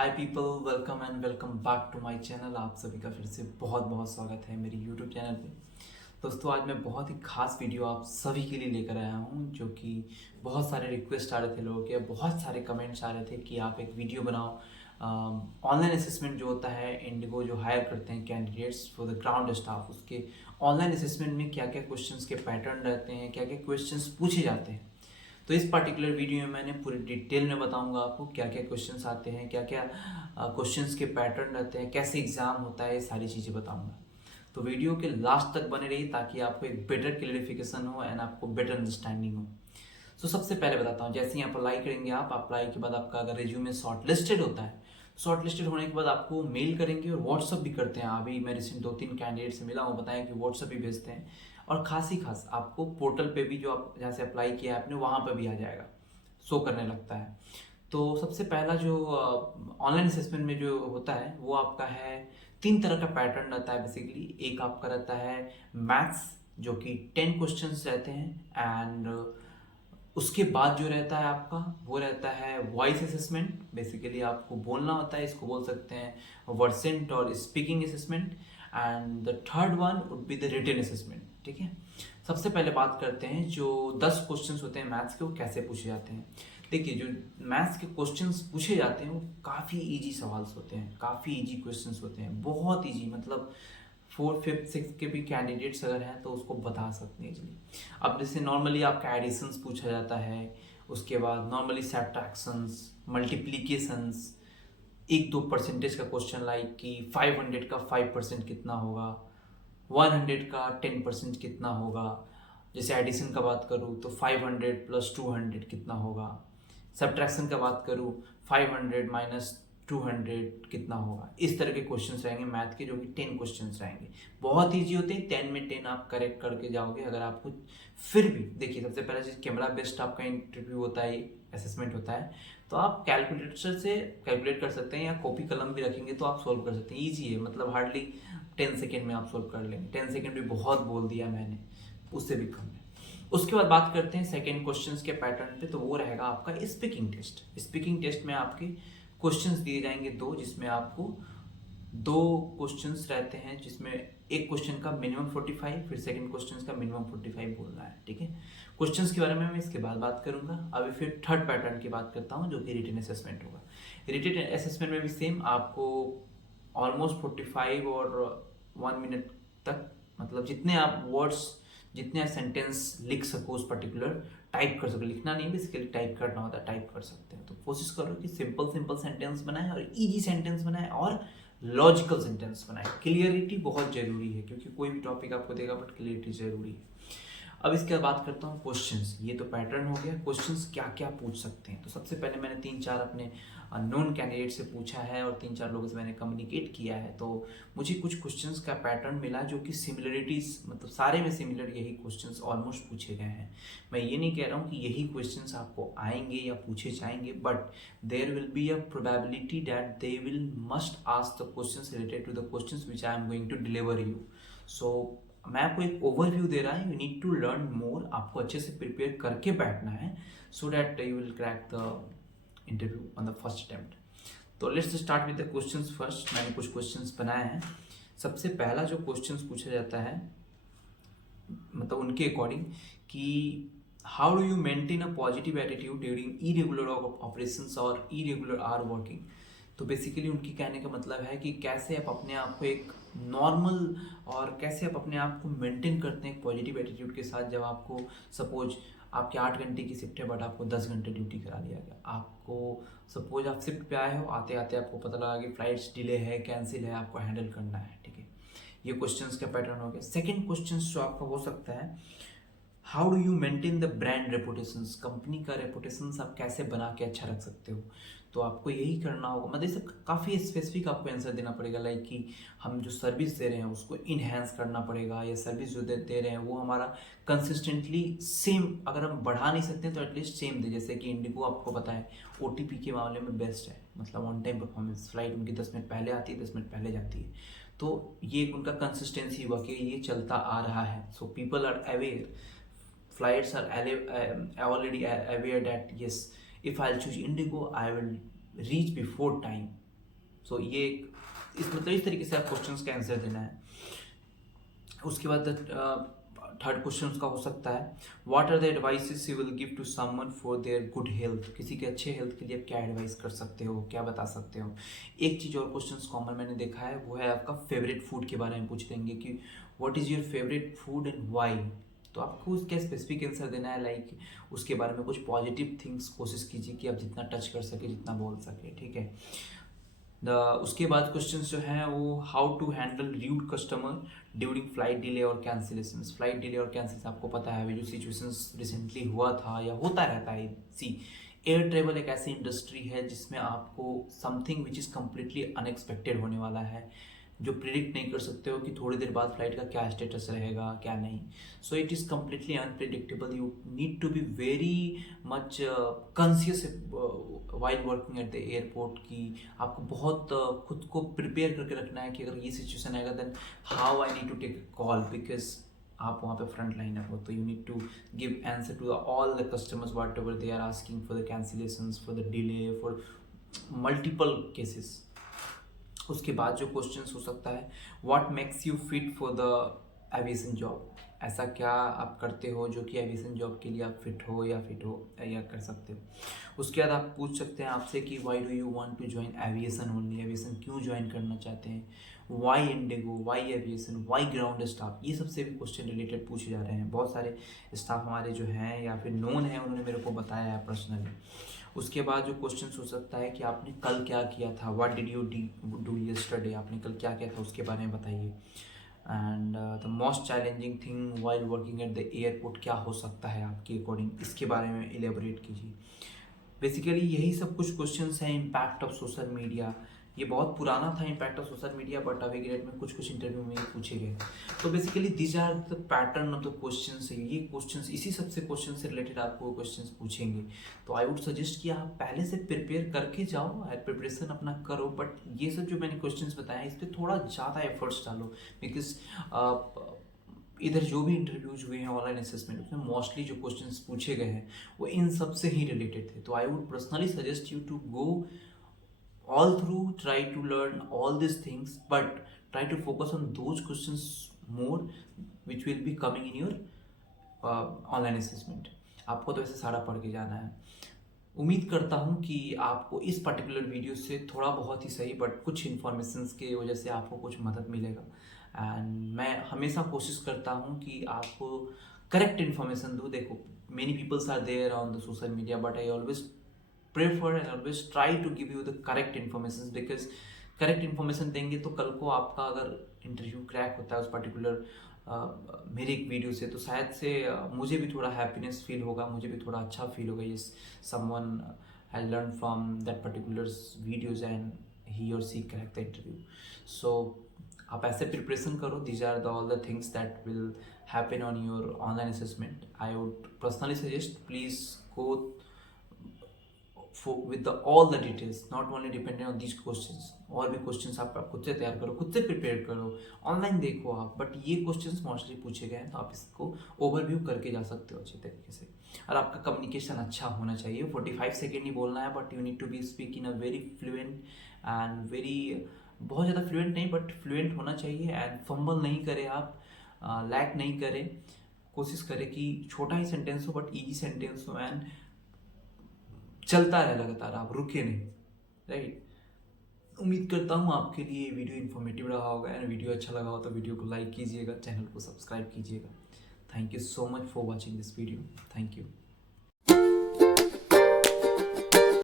Hi people, welcome and welcome back to my channel. आप सभी का फिर से बहुत बहुत स्वागत है मेरे यूट्यूब चैनल पे। दोस्तों, आज मैं बहुत ही खास वीडियो आप सभी के लिए लेकर आया हूँ, जो कि बहुत सारे रिक्वेस्ट आ रहे थे लोगों के, बहुत सारे कमेंट्स आ रहे थे कि आप एक वीडियो बनाओ। ऑनलाइन असेसमेंट जो होता है, इंडिगो जो हायर करते हैं candidates for the ground staff, उसके ऑनलाइन असेसमेंट में क्या क्या क्वेश्चंस के पैटर्न रहते हैं, क्या क्या क्वेश्चंस पूछे जाते हैं। तो इस पर्टिकुलर वीडियो में मैंने पूरी डिटेल में बताऊंगा आपको क्या क्या क्वेश्चंस आते हैं, क्या क्या क्वेश्चंस के पैटर्न रहते हैं, कैसे एग्जाम होता है, ये सारी चीज़ें बताऊंगा। तो वीडियो के लास्ट तक बने रहिए ताकि आपको एक बेटर क्लियरिफिकेशन हो एंड आपको बेटर अंडरस्टैंडिंग हो। तो सबसे पहले बताता हूँ, जैसे ही आप अप्लाई करेंगे, आप अप्लाई के बाद आपका अगर रिज्यूमे शॉर्ट लिस्टेड होता है, शॉर्ट लिस्टेड होने के बाद आपको मेल करेंगे और व्हाट्सअप भी करते हैं। अभी मैं रिसेंट 2-3 कैंडिडेट से मिला हूँ, बताएं कि व्हाट्सअप भी भेजते हैं। और खास ही खास आपको पोर्टल पे भी, जो आप जहाँ से अप्लाई किया है आपने, वहाँ पर भी आ जाएगा, शो करने लगता है। तो सबसे पहला जो ऑनलाइन असेसमेंट में जो होता है वो आपका है, 3 तरह का पैटर्न रहता है बेसिकली। एक आपका रहता है मैथ्स, जो कि 10 क्वेश्चंस रहते हैं, एंड उसके बाद जो रहता है आपका वो रहता है वॉइस असेसमेंट। बेसिकली आपको बोलना होता है, इसको बोल सकते हैं वर्सेंट और speaking assessment. And the third one would be the written assessment. ठीक है, सबसे पहले बात करते हैं जो 10 क्वेश्चंस होते हैं मैथ्स के, वो कैसे पूछे जाते हैं। देखिए, जो मैथ्स के क्वेश्चंस पूछे जाते हैं वो काफ़ी इजी सवाल होते हैं, काफ़ी इजी क्वेश्चंस होते हैं, बहुत इजी। मतलब 4, 5, 6 के भी कैंडिडेट्स अगर हैं तो उसको बता सकते हैं इजीली। अब जैसे नॉर्मली आपका एडिशंस पूछा जाता है, उसके बाद नॉर्मली सब्ट्रैक्शंस, मल्टीप्लिकेशंस, 1-2 परसेंटेज का क्वेश्चन, लाइक कि 500 का 5% कितना होगा, 100 का 10% कितना होगा। जैसे एडिशन का बात करूँ तो 500 + 200 कितना होगा। सब्ट्रैक्शन का बात करूँ 500 - 200 कितना होगा। इस तरह के क्वेश्चंस रहेंगे मैथ के, जो कि 10 क्वेश्चंस रहेंगे। बहुत ईजी होते हैं, 10 में 10 आप करेक्ट करके जाओगे। अगर आपको फिर भी, देखिए, सबसे पहला चीज़, कैमरा बेस्ड आपका इंटरव्यू होता है, असेसमेंट होता है, तो आप कैलकुलेटर से कैलकुलेट कर सकते हैं, या कॉपी कलम भी रखेंगे तो आप सोल्व कर सकते हैं। ईजी है, मतलब हार्डली 10 सेकेंड में आप सोल्व कर लेंगे। 10 सेकेंड भी बहुत बोल दिया मैंने, उससे भी कम है। उसके बाद बात करते हैं सेकेंड क्वेश्चंस के पैटर्न पे, तो वो रहेगा आपका स्पीकिंग टेस्ट। स्पीकिंग टेस्ट में आपके क्वेश्चंस दिए जाएंगे 2, जिसमें आपको 2 क्वेश्चंस रहते हैं, जिसमें एक क्वेश्चन का मिनिमम 45, फिर सेकंड क्वेश्चन का मिनिमम 45 बोलना है। ठीक है, क्वेश्चंस के बारे में मैं इसके बाद बात करूंगा। अभी फिर थर्ड पैटर्न की बात करता हूं, जो कि रिटन असेसमेंट होगा। रिटन असेसमेंट में भी सेम आपको ऑलमोस्ट 45 और 1 मिनट तक, मतलब जितने आप वर्ड्स, जितने सेंटेंस लिख सको उस पर्टिकुलर, टाइप कर सको, लिखना नहीं, बेसिकली टाइप करना होता है, टाइप कर सकते हैं। तो कोशिश करो कि सिंपल सिंपल सेंटेंस बनाए और इजी सेंटेंस बनाए और लॉजिकल सेंटेंस बनाए। क्लियरिटी बहुत जरूरी है, क्योंकि कोई भी टॉपिक आपको देगा, बट क्लियरिटी जरूरी है। अब इसके बाद बात करता हूँ क्वेश्चंस। ये तो पैटर्न हो गया, क्वेश्चंस क्या क्या पूछ सकते हैं। तो सबसे पहले मैंने 3-4 अपने नोन कैंडिडेट से पूछा है और 3-4 लोगों से मैंने कम्युनिकेट किया है, तो मुझे कुछ क्वेश्चंस का पैटर्न मिला, जो कि सिमिलरिटीज, मतलब सारे में सिमिलर यही क्वेश्चंस ऑलमोस्ट पूछे गए हैं। मैं ये नहीं कह रहा हूँ कि यही क्वेश्चंस आपको आएंगे या पूछे जाएंगे, but there will be a probability that they will must ask the questions related to the questions which I am going to deliver you. So मैं आपको एक ओवरव्यू दे रहा हूँ, you need to learn more. आपको अच्छे से prepare करके बैठना है, so that you will crack the interview on the first attempt. तो let's start with the questions first. मैंने कुछ क्वेश्चंस बनाए हैं। सबसे पहला जो क्वेश्चंस पूछा जाता है, मतलब उनके अकॉर्डिंग, कि how do you maintain a positive attitude during irregular operations और इरेगुलर आवर वर्किंग। तो बेसिकली उनकी कहने का मतलब है कि कैसे आप अपने आप को एक नॉर्मल, और कैसे आप अपने आप को मेंटेन करते हैं एक पॉजिटिव एटीट्यूड के साथ, जब आपको सपोज आपके 8 घंटे की शिफ्ट है, बट आपको 10 घंटे ड्यूटी करा दिया गया। आपको सपोज आप शिफ्ट पे आए हो, आते आते आपको पता लगा कि फ्लाइट्स डिले है, कैंसिल है, आपको हैंडल करना है। ठीक है, ये क्वेश्चंस का पैटर्न हो गया। सेकंड क्वेश्चंस जो आपका हो सकता है, how do you maintain the brand reputation. Company का रेपुटेशन आप कैसे बना के अच्छा रख सकते हो। तो आपको यही करना होगा, मतलब इसे काफ़ी स्पेसिफिक आपको आंसर देना पड़ेगा, लाइक कि हम जो सर्विस दे रहे हैं उसको इन्हेंस करना पड़ेगा, या सर्विस जो दे रहे हैं वो हमारा कंसिस्टेंटली सेम, अगर हम बढ़ा नहीं सकते हैं तो एटलीस्ट सेम दे। जैसे कि इंडिगो आपको पता है ओटीपी के मामले में बेस्ट है, मतलब ऑन टाइम परफॉर्मेंस। फ्लाइट उनकी 10 मिनट पहले आती है, 10 मिनट पहले जाती है। तो ये उनका कंसिस्टेंसी हुआ कि ये चलता आ रहा है। So people are aware, flights are already aware that yes, if I'll choose Indigo, I will reach before time. सो ये इस तरीके से आप क्वेश्चंस का आंसर देना है। उसके बाद थर्ड क्वेश्चन उसका हो सकता है, what are the advices you will give to someone for their good health. किसी के अच्छे हेल्थ के लिए आप क्या एडवाइस कर सकते हो, क्या बता सकते हो। एक चीज़ और क्वेश्चंस कॉमन मैंने देखा है, वो है आपका फेवरेट फूड के बारे में पूछ लेंगे कि what is your favourite food and why. तो आपको उसका स्पेसिफिक आंसर देना है, लाइक उसके बारे में कुछ पॉजिटिव थिंग्स कोशिश कीजिए कि आप जितना टच कर सके, जितना बोल सके, ठीक है। उसके बाद क्वेश्चंस जो हैं वो, how to handle rude customer during flight delay और कैंसिलेशन। फ्लाइट डिले और कैंसिलेशन आपको पता है, जो सिचुएशंस रिसेंटली हुआ था या होता रहता है। सी, एयर ट्रेवल एक ऐसी इंडस्ट्री है जिसमें आपको something which is completely unexpected होने वाला है, जो प्रिडिक्ट नहीं कर सकते हो कि थोड़ी देर बाद फ्लाइट का क्या स्टेटस रहेगा, क्या नहीं। So it is completely unpredictable. You need to be very much conscious while working at the airport की आपको बहुत खुद को प्रिपेयर करके रखना है कि अगर ये सिचुएशन आएगा then how I need to take a call, because आप वहाँ पे फ्रंट लाइनर हो। तो you need to give answer to all the customers whatever they are asking for the cancellations, for the delay, for multiple cases. उसके बाद जो questions हो सकता है, what makes you fit for the aviation job. ऐसा क्या आप करते हो जो कि एविएशन जॉब के लिए आप फिट हो या कर सकते हो। उसके बाद आप पूछ सकते हैं आपसे कि why do you want to join aviation only. Aviation क्यों ज्वाइन करना चाहते हैं, why IndiGo, why aviation, why ground staff. ये सबसे भी क्वेश्चन रिलेटेड पूछे जा रहे हैं। बहुत सारे स्टाफ हमारे जो हैं या फिर नोन है, उन्होंने मेरे को बताया है पर्सनली। उसके बाद जो क्वेश्चन हो सकता है कि आपने कल क्या किया था, what did you do yesterday, आपने कल क्या किया था उसके बारे में बताइए। And the most challenging thing while working at the airport क्या हो सकता है आपके अकॉर्डिंग, इसके बारे में एलेबोरेट कीजिए। बेसिकली यही सब कुछ क्वेश्चंस हैं। इम्पैक्ट ऑफ सोशल मीडिया, ये बहुत पुराना था impact of social media, but अभी ग्रेड में कुछ इंटरव्यू में पूछे गए। तो basically these are the pattern of the questions. ये क्वेश्चंस, इसी सबसे क्वेश्चन से रिलेटेड आपको क्वेश्चंस पूछेंगे। तो आई वुड सजेस्ट कि आप पहले से प्रिपेयर करके जाओ, प्रिपरेशन अपना करो, बट ये सब जो मैंने क्वेश्चंस बताया इस पर थोड़ा ज़्यादा एफर्ट्स डालो, बिकॉज इधर जो भी इंटरव्यूज हुए हैं ऑनलाइन असेसमेंट, उसमें मोस्टली जो क्वेश्चंस पूछे गए हैं वो इन सब से ही रिलेटेड थे। तो I would personally suggest you to go all through, try to learn all these things, but try to focus on those questions more which will be coming in your online assessment। आपको तो ऐसे सारा पढ़ के जाना है। उम्मीद करता हूँ कि आपको इस पर्टिकुलर वीडियो से थोड़ा बहुत ही सही बट कुछ इन्फॉर्मेशंस की वजह से आपको कुछ मदद मिलेगा। एंड मैं हमेशा कोशिश करता हूँ कि आपको करेक्ट इन्फॉर्मेशन दूँ। देखो, many peoples are there on the social media, but I always prefer and always try to give you the correct information, because correct information देंगे तो कल को आपका अगर इंटरव्यू क्रैक होता है उस पर्टिकुलर मेरे एक वीडियो से, तो शायद से मुझे भी थोड़ा हैप्पीनेस फील होगा, मुझे भी थोड़ा अच्छा फील होगा, yes someone has learn from that particular videos and he और she crack the interview. So आप ऐसे प्रिपरेशन करो। These are the all the things that will happen on your online assessment. I would personally suggest please go with all the details, not only depending on these questions। और भी questions आप खुद से तैयार करो, खुद से प्रिपेयर करो, ऑनलाइन देखो आप, बट ये क्वेश्चंस मोस्टली पूछे गए हैं तो आप इसको ओवरव्यू करके जा सकते हो अच्छे तरीके से। और आपका कम्युनिकेशन अच्छा होना चाहिए। 45 सेकेंड ही बोलना है, but you need to be speak in a very fluent and very, बहुत ज़्यादा फ्लुएंट नहीं बट फ्लुएंट होना चाहिए। एंड फंबल नहीं करें आप, लैक नहीं करें। कोशिश करें कि छोटा ही सेंटेंस हो बट ईजी सेंटेंस हो, एंड चलता रहे लगातार, आप रुके नहीं, राइट। उम्मीद करता हूँ आपके लिए ये वीडियो इन्फॉर्मेटिव रहा होगा, एंड वीडियो अच्छा लगा हो तो वीडियो को लाइक कीजिएगा, चैनल को सब्सक्राइब कीजिएगा। Thank you so much for watching this video. Thank you.